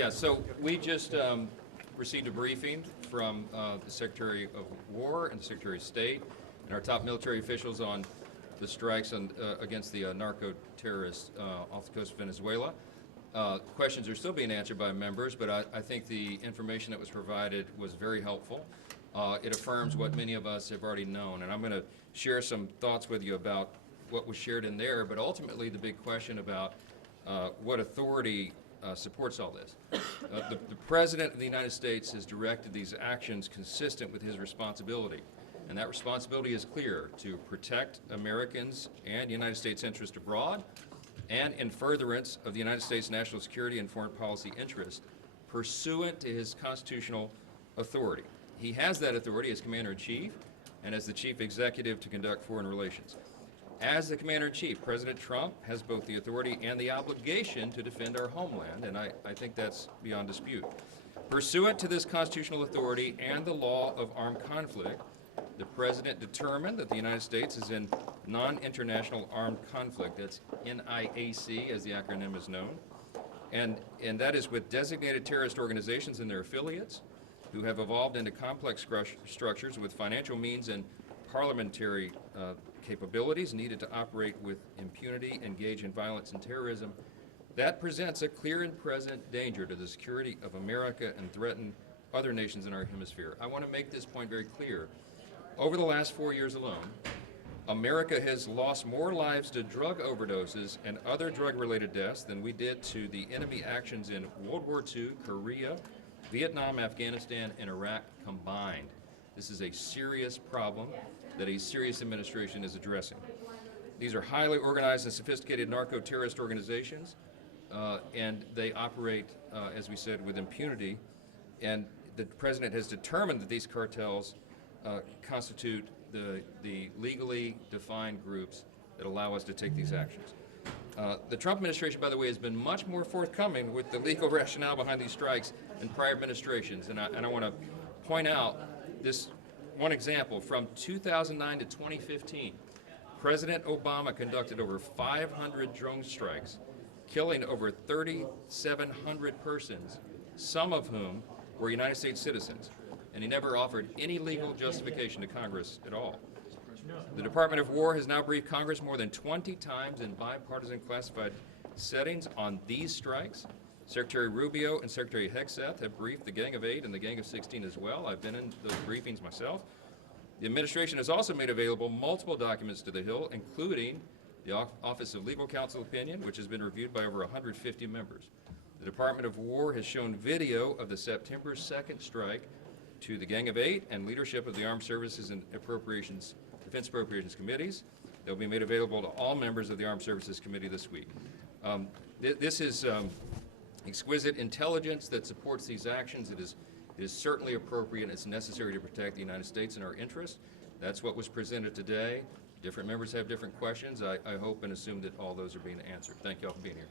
Yeah, so we just received a briefing from the Secretary of War and the Secretary of State and our top military officials on the strikes against the narco-terrorists off the coast of Venezuela. Questions are still being answered by members, but I think the information that was provided was very helpful. It affirms what many of us have already known, and I'm going to share some thoughts with you about what was shared in there, but ultimately the big question about what authority supports all this. The President of the United States has directed these actions consistent with his responsibility, and that responsibility is clear: to protect Americans and United States interests abroad and in furtherance of the United States national security and foreign policy interests pursuant to his constitutional authority. He has that authority as Commander-in-Chief and as the Chief Executive to conduct foreign relations. As the Commander-in-Chief, President Trump has both the authority and the obligation to defend our homeland, and I think that's beyond dispute. Pursuant to this constitutional authority and the law of armed conflict, the President determined that the United States is in non-international armed conflict, that's NIAC as the acronym is known, and that is with designated terrorist organizations and their affiliates who have evolved into complex structures with financial means and parliamentary capabilities needed to operate with impunity, engage in violence and terrorism. That presents a clear and present danger to the security of America and threaten other nations in our hemisphere. I want to make this point very clear. Over the last 4 years alone, America has lost more lives to drug overdoses and other drug-related deaths than we did to the enemy actions in World War II, Korea, Vietnam, Afghanistan, and Iraq combined. This is a serious problem that a serious administration is addressing. These are highly organized and sophisticated narco-terrorist organizations, and they operate, as we said, with impunity. And the President has determined that these cartels constitute the legally defined groups that allow us to take these actions. The Trump administration, by the way, has been much more forthcoming with the legal rationale behind these strikes than prior administrations. And I want to point out this one example. From 2009 to 2015, President Obama conducted over 500 drone strikes, killing over 3,700 persons, some of whom were United States citizens. And he never offered any legal justification to Congress at all. The Department of War has now briefed Congress more than 20 times in bipartisan classified settings on these strikes. Secretary Rubio and Secretary Hegseth have briefed the Gang of 8 and the Gang of 16 as well. I've been in those briefings myself. The administration has also made available multiple documents to the Hill, including the Office of Legal Counsel opinion, which has been reviewed by over 150 members. The Department of War has shown video of the September 2nd strike to the Gang of 8 and leadership of the Armed Services and Defense Appropriations Committees. They'll be made available to all members of the Armed Services Committee this week. This is exquisite intelligence that supports these actions. It is certainly appropriate and it's necessary to protect the United States and our interests. That's what was presented today. Different members have different questions. I hope and assume that all those are being answered. Thank you all for being here.